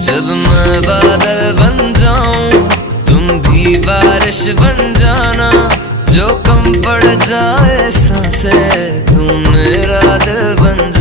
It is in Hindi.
जब मैं बादल बन जाऊं तुम भी बारिश बन जाना, जो कम पड़ जाए सांसें तुम मेरा दिल बन